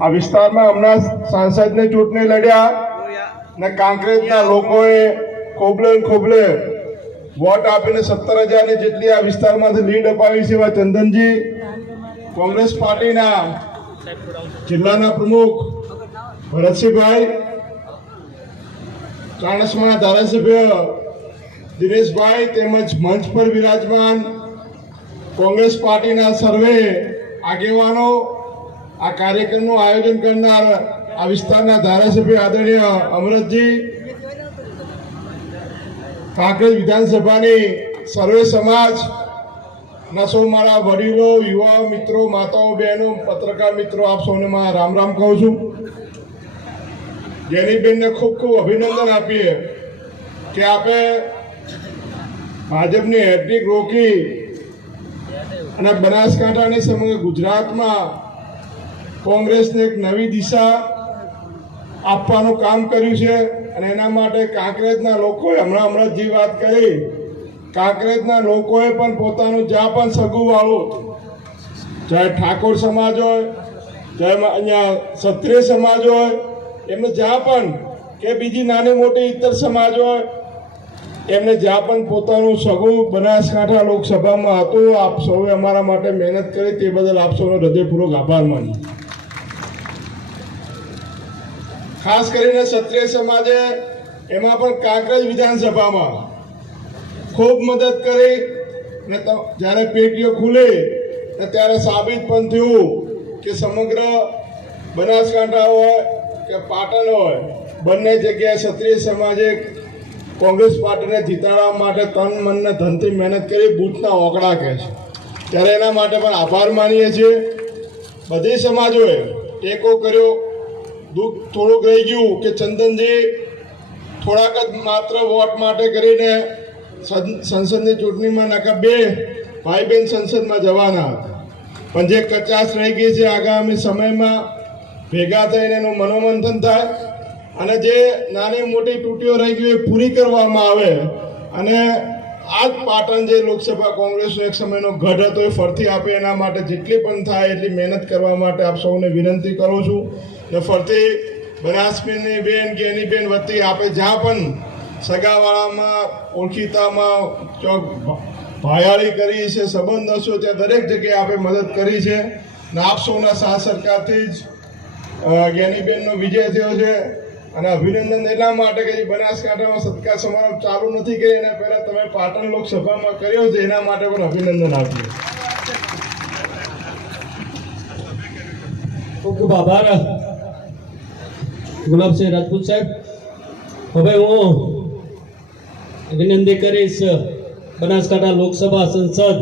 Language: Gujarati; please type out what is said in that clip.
આ વિસ્તારમાં હમણાં સાંસદની ચૂંટણી લડ્યા ને કાંકરેજના લોકોએ ખોબલે ખોબલે વોટ આપીને સત્તર હજારની જેટલી આ વિસ્તારમાંથી લીડ અપાવી છે એવા ચંદનજી. કોંગ્રેસ પાર્ટીના જિલ્લાના પ્રમુખ ભરતસિંહભાઈ ચાણસમાના ધારાસભ્ય દિનેશભાઈ તેમજ મંચ પર વિરાજમાન કોંગ્રેસ પાર્ટીના સર્વે આગેવાનો આ કાર્યક્રમનું આયોજન કરનાર આ વિસ્તારના ધારાસભ્ય આદરણીય અમરતજી, કાંકરેજ વિધાનસભાની સર્વે સમાજ નસો મારા વડીલો, યુવા મિત્રો, માતાઓ, બહેનો, પત્રકાર મિત્રો, આપ સૌને મારા રામ રામ કહું છું. જેનીબેનને ખૂબ ખૂબ અભિનંદન આપીએ કે આપે ભાજપની હેટ્રિક રોકી અને બનાસકાંઠાની સમગ્ર ગુજરાતમાં કોંગ્રેસને એક નવી દિશા આપવાનું કામ કર્યું છે અને એના માટે કાંકરેજના લોકોએ હમણાં હમણાં જે વાત કરી, કાંકરેજના લોકોએ પણ પોતાનું જ્યાં પણ સગુવાળું ચાહે ઠાકોર સમાજ હોય, ચાહે અહીંયા ક્ષત્રિય સમાજ હોય, એમને જ્યાં પણ કે બીજી નાની મોટી ઇતર સમાજ હોય, એમને જ્યાં પણ પોતાનું સગું બનાસકાંઠા લોકસભામાં હતું, આપ સૌએ અમારા માટે મહેનત કરી તે બદલ આપ સૌનો હૃદયપૂર્વક આભાર માની ખાસ કરીને ક્ષત્રિય સમાજે એમાં પણ કાંકરેજ વિધાનસભામાં ખૂબ મદદ કરી ને જ્યારે પેટીઓ ખુલી ને ત્યારે સાબિત પણ થયું કે સમગ્ર બનાસકાંઠા હોય કે પાટણ હોય, બંને જગ્યાએ ક્ષત્રિય સમાજે કોંગ્રેસ પાર્ટીને જીતાડવા માટે તન, મન ને ધનથી મહેનત કરી બૂથના ઓકળા કહે છે. ત્યારે એના માટે પણ આભાર માનીએ છીએ. બધી સમાજોએ ટેકો કર્યો. દુઃખ થોડુંક રહી ગયું કે ચંદનજી થોડાક જ માત્ર વોટ માટે કરીને સંસદની ચૂંટણીમાં નાકા બે ભાઈ બહેન સંસદમાં જવાના હતા. પણ જે કચાશ રહી ગઈ છે આગામી સમયમાં ભેગા થઈને એનું મનોમંથન થાય અને જે નાની મોટી તૂટીઓ રહી ગઈ એ પૂરી કરવામાં આવે અને આ જ પાટણ જે લોકસભા કોંગ્રેસનો એક સમયનો ગઢ હતો, એ ફરતી આપે એના માટે જેટલી પણ થાય એટલી મહેનત કરવા માટે આપ સૌને વિનંતી કરું છું. ને ફરતી બનાસબેનની બેન કે એની બેન વતી આપે જ્યાં પણ સગાવાળામાં, ઓળખીતામાં ચોક ભાયાળી કરી છે, સંબંધ હશો, ત્યાં દરેક જગ્યાએ આપણે મદદ કરી છે. ને આપ સૌના સાથ સરકારથી જ જ્ઞાનીબેનનો વિજય થયો છે. અને અભિનંદન એટલા માટે કે બનાસકાંઠામાં સત્કાર સમારંભ ચાલુ નથી કરી એના પહેલા તમે પાટણ લોકસભામાં કર્યો છે, એના માટે પણ અભિનંદન આપીએ. ખૂબ આભાર. ગુલાબસિંહ રાજપૂત સાહેબ, હવે હું વિનંતી કરીશ બનાસકાંઠા લોકસભા સંસદ